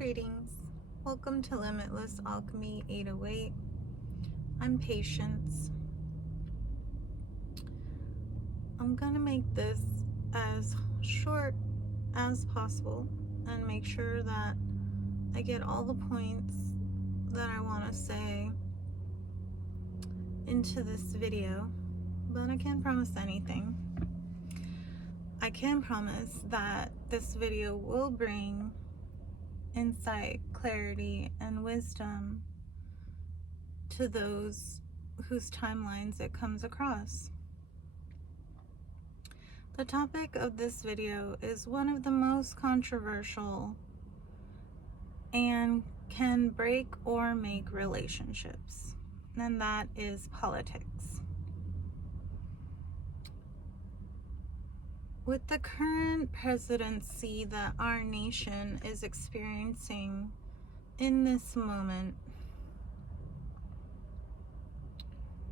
Greetings. Welcome to Limitless Alchemy 808. I'm Patience. I'm going to make this as short as possible and make sure that I get all the points that I want to say into this video, but I can't promise anything. I can promise that this video will bring insight, clarity, and wisdom to those whose timelines it comes across. The topic of this video is one of the most controversial and can break or make relationships, and that is politics. With the current presidency that our nation is experiencing in this moment,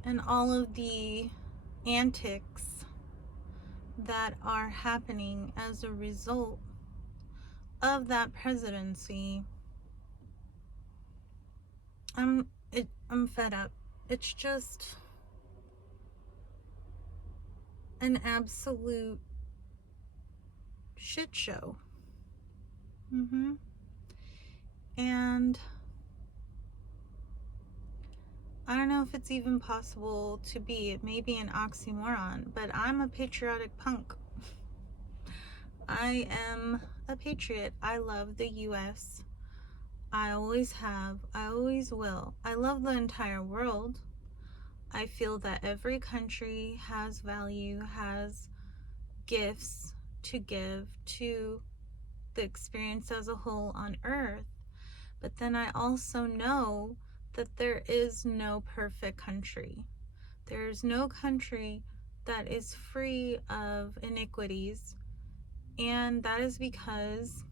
and all of the antics that are happening as a result of that presidency, I'm fed up. It's just an absolute shit show. And I don't know if it's even possible to be. It may be an oxymoron, but I'm a patriotic punk. I am a patriot. I love the US. I always have. I always will. I love the entire world. I feel that every country has value, has gifts to give to the experience as a whole on Earth. But then I also know that there is no perfect country. There is no country that is free of iniquities. And that is because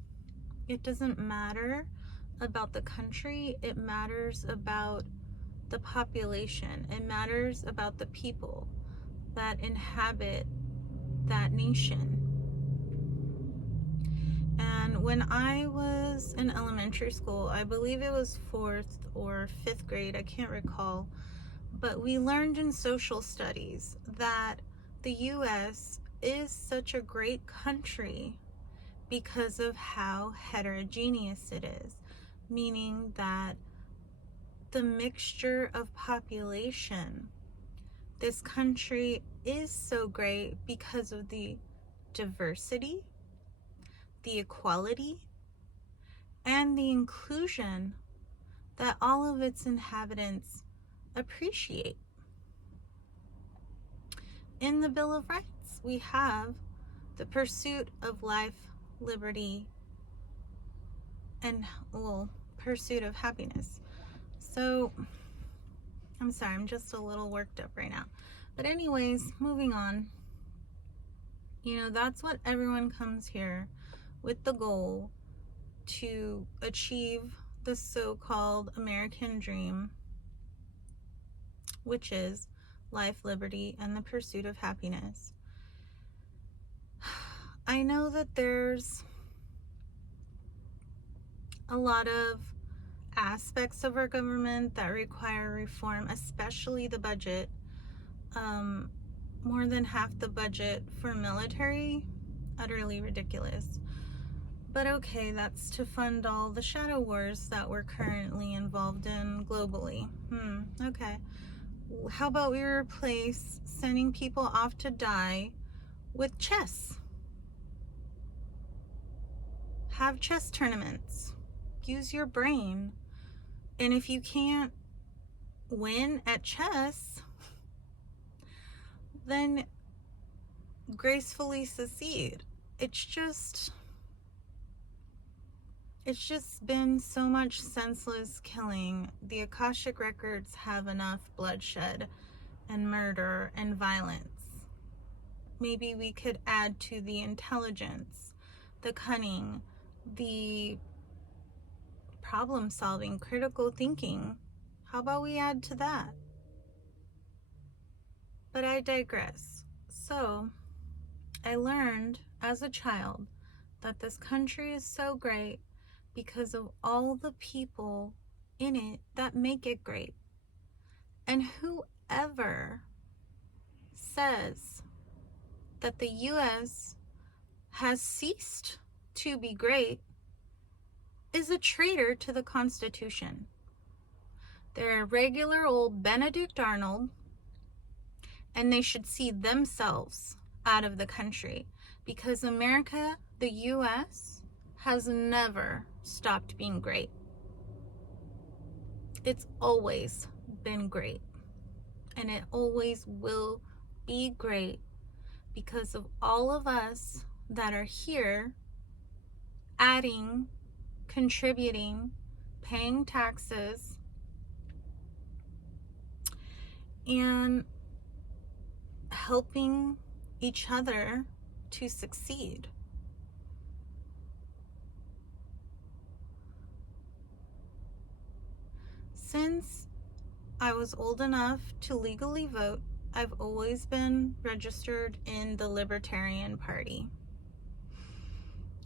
it doesn't matter about the country. It matters about the population. It matters about the people that inhabit that nation. And when I was in elementary school, I believe it was 4th or 5th grade, I can't recall, but we learned in social studies that the US is such a great country because of how heterogeneous it is, meaning that the mixture of population, this country is so great because of the diversity, the equality, and the inclusion that all of its inhabitants appreciate. In the Bill of Rights, we have the pursuit of life, liberty, and, pursuit of happiness. So, I'm sorry, I'm just a little worked up right now. But anyways, moving on. That's what everyone comes here with, the goal to achieve the so-called American dream, which is life, liberty, and the pursuit of happiness. I know that there's a lot of aspects of our government that require reform, especially the budget. More than half the budget for military, utterly ridiculous. But okay, that's to fund all the shadow wars that we're currently involved in globally. Okay. How about we replace sending people off to die with chess? Have chess tournaments. Use your brain. And if you can't win at chess, then gracefully secede. It's just been so much senseless killing. The Akashic records have enough bloodshed and murder and violence. Maybe we could add to the intelligence, the cunning, the problem solving, critical thinking. How about we add to that? But I digress. So, I learned as a child that this country is so great because of all the people in it that make it great. And whoever says that the US has ceased to be great is a traitor to the Constitution. They're a regular old Benedict Arnold, and they should see themselves out of the country, because America, the US, has never stopped being great. It's always been great, and it always will be great because of all of us that are here adding, contributing, paying taxes, and helping each other to succeed. Since I was old enough to legally vote, I've always been registered in the Libertarian Party.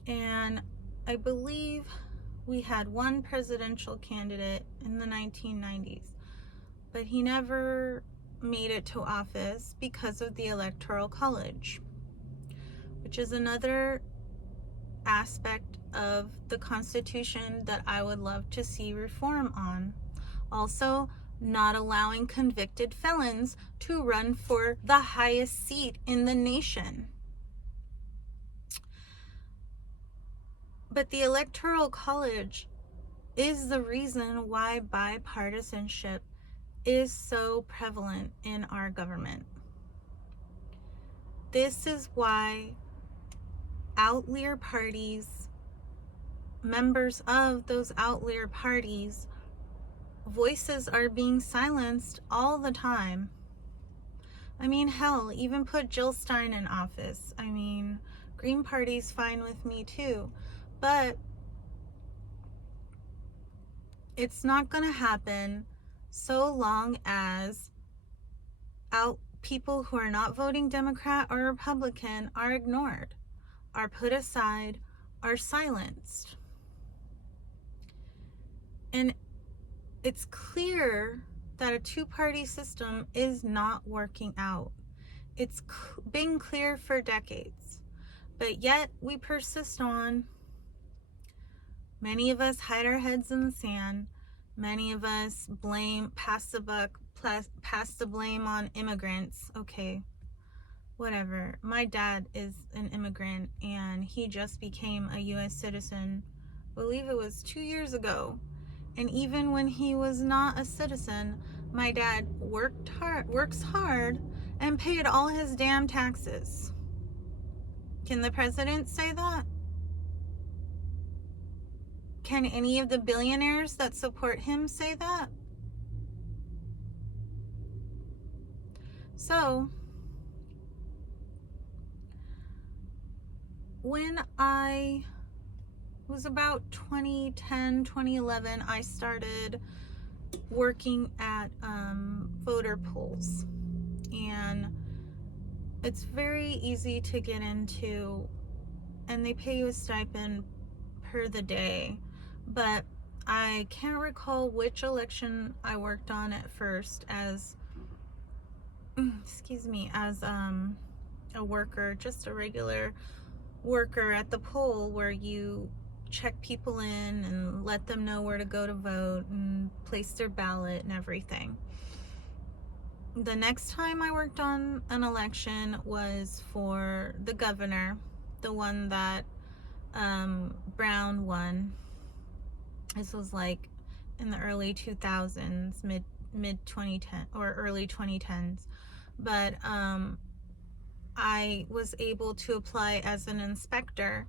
And I believe we had one presidential candidate in the 1990s, but he never made it to office because of the Electoral College, which is another aspect of the Constitution that I would love to see reform on. Also, not allowing convicted felons to run for the highest seat in the nation. But the Electoral College is the reason why bipartisanship is so prevalent in our government. This is why outlier parties, members of those outlier parties, voices are being silenced all the time. I mean, hell, even put Jill Stein in office. I mean, Green Party's fine with me too. But it's not going to happen so long as people who are not voting Democrat or Republican are ignored, are put aside, are silenced. And it's clear that a two-party system is not working out. It's been clear for decades, but yet we persist on. Many of us hide our heads in the sand. Many of us pass the blame on immigrants. Okay, whatever. My dad is an immigrant, and he just became a U.S. citizen, I believe it was 2 years ago. And even when he was not a citizen, my dad works hard, and paid all his damn taxes. Can the president say that? Can any of the billionaires that support him say that? So, when I was about 2010, 2011, I started working at voter polls. And it's very easy to get into, and they pay you a stipend per the day. But I can't recall which election I worked on at first as a worker, just a regular worker at the poll, where you check people in and let them know where to go to vote and place their ballot and everything. The next time I worked on an election was for the governor, the one that Brown won. This was like in the early 2000s, mid 2010 or early 2010s. But I was able to apply as an inspector,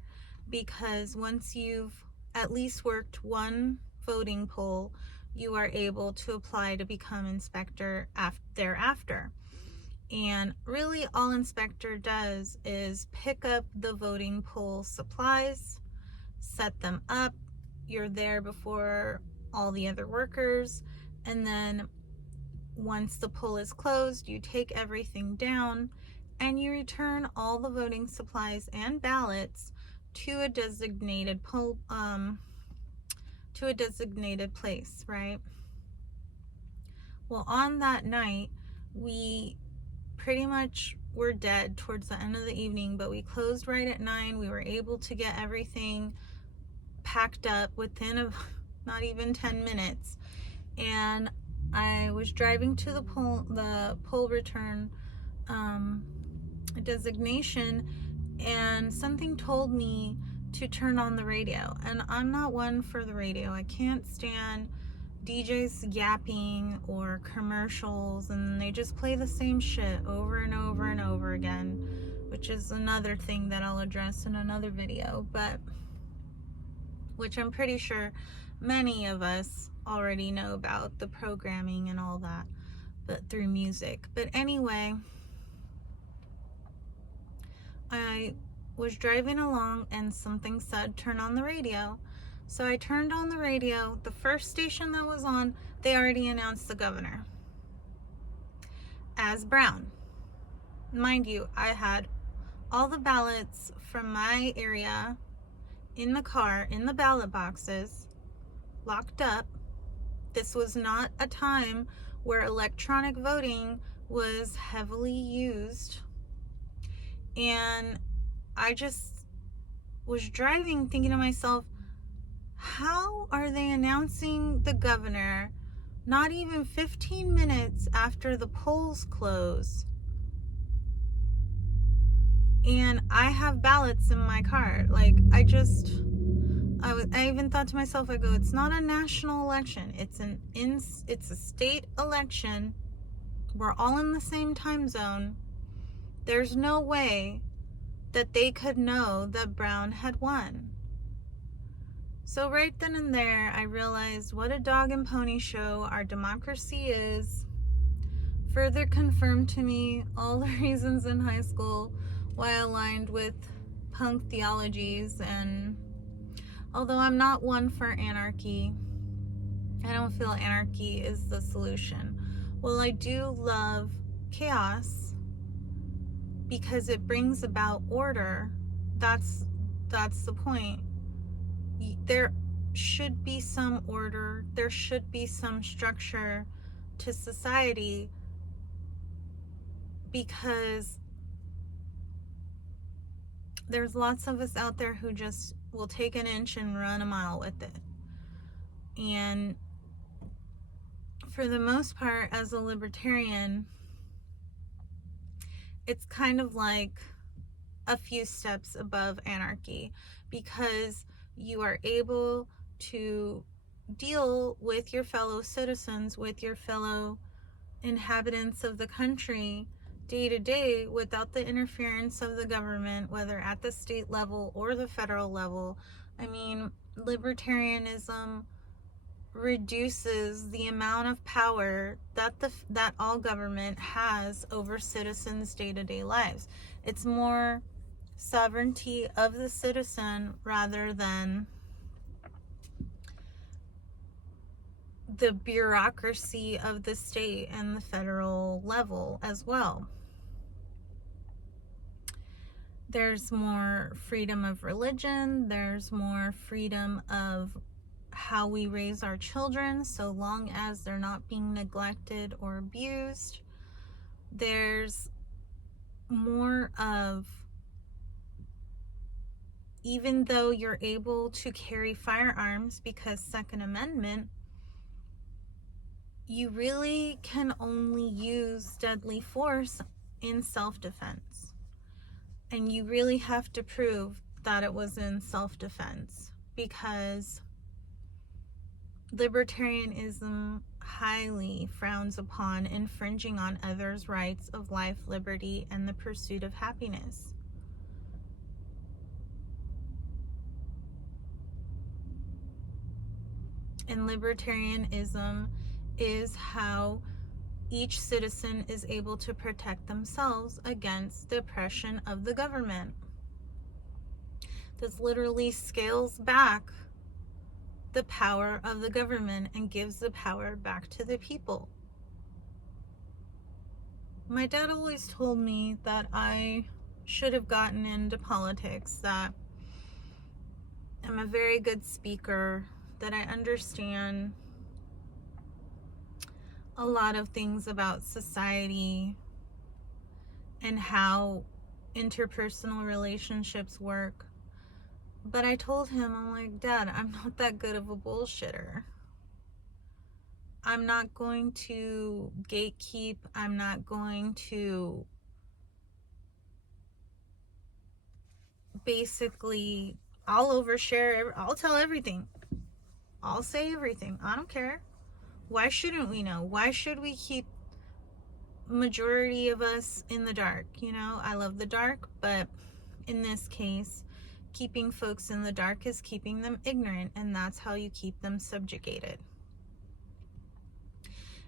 because once you've at least worked one voting poll, you are able to apply to become inspector thereafter. And really all inspector does is pick up the voting poll supplies, set them up. You're there before all the other workers, and then once the poll is closed, you take everything down and you return all the voting supplies and ballots to a designated to a designated place, right? Well, on that night, we pretty much were dead towards the end of the evening, but we closed right at 9. We were able to get everything packed up within not even 10 minutes. And I was driving to the poll return designation, and something told me to turn on the radio. And I'm not one for the radio. I can't stand DJs yapping or commercials, and they just play the same shit over and over and over again, which is another thing that I'll address in another video, but which I'm pretty sure many of us already know about the programming and all that, but through music. But anyway, I was driving along and something said turn on the radio. So I turned on the radio. The first station that was on, they already announced the governor as Brown. Mind you, I had all the ballots from my area in the car, in the ballot boxes, locked up. This was not a time where electronic voting was heavily used. And I just was driving thinking to myself, how are they announcing the governor not even 15 minutes after the polls close? And I have ballots in my car. Like, I even thought to myself, I go, it's not a national election. It's a state election. We're all in the same time zone. There's no way that they could know that Brown had won. So right then and there, I realized what a dog and pony show our democracy is. Further confirmed to me all the reasons in high school why I aligned with punk theologies. And although I'm not one for anarchy, I don't feel anarchy is the solution. Well, I do love chaos because it brings about order. That's the point. There should be some order. There should be some structure to society, because there's lots of us out there who just will take an inch and run a mile with it. And for the most part, as a libertarian, it's kind of like a few steps above anarchy, because you are able to deal with your fellow citizens, with your fellow inhabitants of the country day to day without the interference of the government, whether at the state level or the federal level. I mean, libertarianism reduces the amount of power that all government has over citizens' day-to-day lives. It's more sovereignty of the citizen rather than the bureaucracy of the state and the federal level as well. There's more freedom of religion. There's more freedom of how we raise our children, so long as they're not being neglected or abused. There's more of, even though you're able to carry firearms because Second Amendment, you really can only use deadly force in self-defense. And you really have to prove that it was in self-defense, because libertarianism highly frowns upon infringing on others' rights of life, liberty, and the pursuit of happiness. And libertarianism is how each citizen is able to protect themselves against the oppression of the government. This literally scales back the power of the government and gives the power back to the people. My dad always told me that I should have gotten into politics, that I'm a very good speaker, that I understand a lot of things about society and how interpersonal relationships work. But I told him, I'm like, Dad, I'm not that good of a bullshitter. I'm not going to gatekeep. I'm not going to basically, I'll overshare. I'll tell everything. I'll say everything. I don't care. Why shouldn't we know? Why should we keep majority of us in the dark? You know, I love the dark, but in this case, keeping folks in the dark is keeping them ignorant, and that's how you keep them subjugated.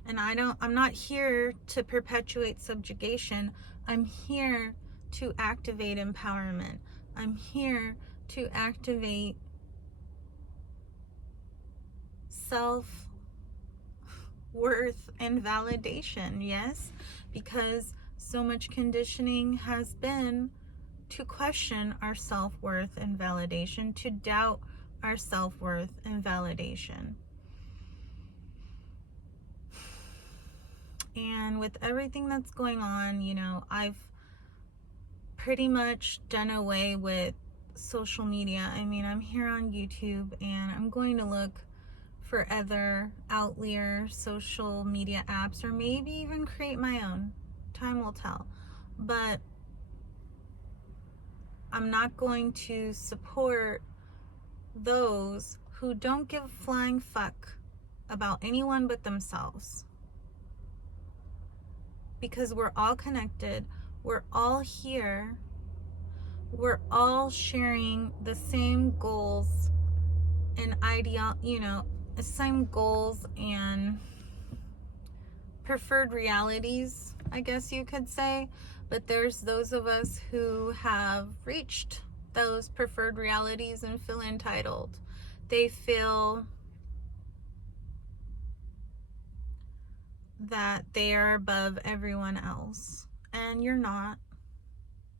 And I'm not here to perpetuate subjugation. I'm here to activate empowerment. I'm here to activate self-worth and validation, yes? Because so much conditioning has been to question our self-worth and validation, to doubt our self-worth and validation. And with everything that's going on, you know, I've pretty much done away with social media. I mean, I'm here on YouTube and I'm going to look for other outlier social media apps, or maybe even create my own. Time will tell. But I'm not going to support those who don't give a flying fuck about anyone but themselves. Because we're all connected, we're all here, we're all sharing the same goals and the same goals and preferred realities, I guess you could say. But there's those of us who have reached those preferred realities and feel entitled. They feel that they are above everyone else. And you're not.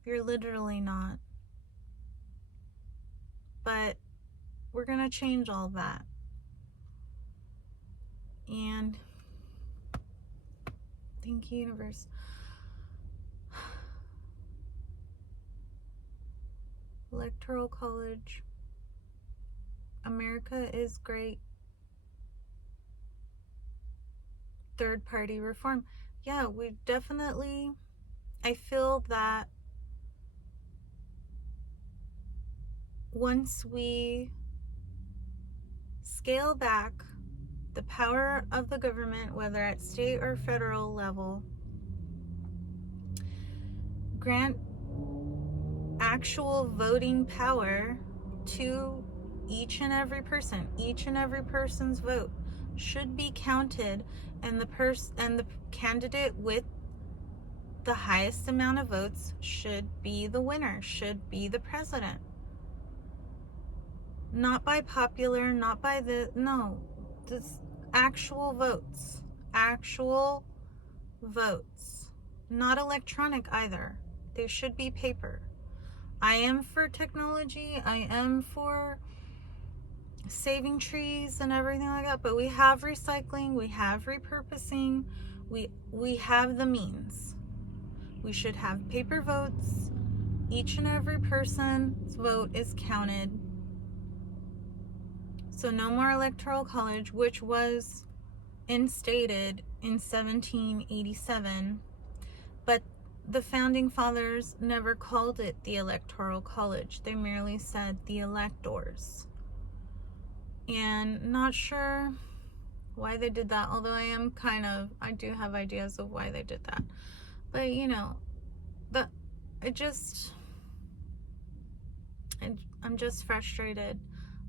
You're literally not. But we're going to change all that. And thank you, universe. Electoral college. America is great. Third party reform. Yeah, we definitely, I feel that once we scale back the power of the government, whether at state or federal level, grant actual voting power to each and every person. Each and every person's vote should be counted, and the candidate with the highest amount of votes should be the winner, should be the president. Not by popular, not by this actual votes. Actual votes. Not electronic either. They should be paper. I am for technology. I am for saving trees and everything like that, but we have recycling, we have repurposing, we have the means. We should have paper votes. Each and every person's vote is counted. So no more electoral college, which was instated in 1787, but the founding fathers never called it the electoral college. They merely said the electors. And not sure why they did that, although I do have ideas of why they did that. But I'm just frustrated,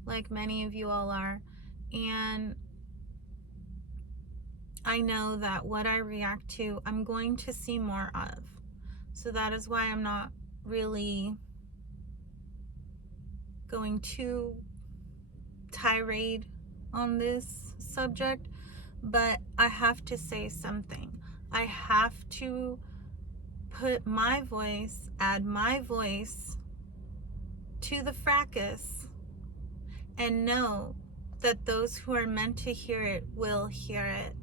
like many of you all are. And I know that what I react to, I'm going to see more of. So that is why I'm not really going to tirade on this subject, but I have to say something. I have to put my voice, add my voice to the fracas, and know that those who are meant to hear it will hear it,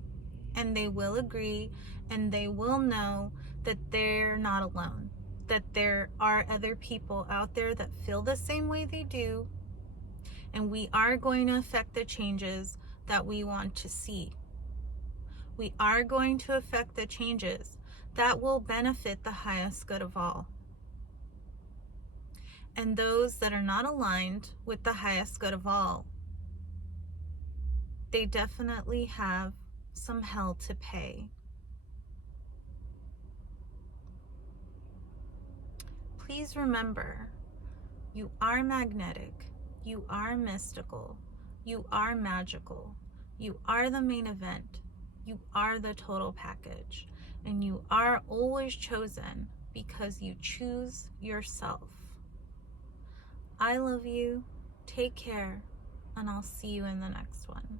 and they will agree, and they will know that they're not alone, that there are other people out there that feel the same way they do, and we are going to affect the changes that we want to see. We are going to affect the changes that will benefit the highest good of all. And those that are not aligned with the highest good of all, they definitely have some hell to pay. Please remember, you are magnetic, you are mystical, you are magical, you are the main event, you are the total package, and you are always chosen because you choose yourself. I love you, take care, and I'll see you in the next one.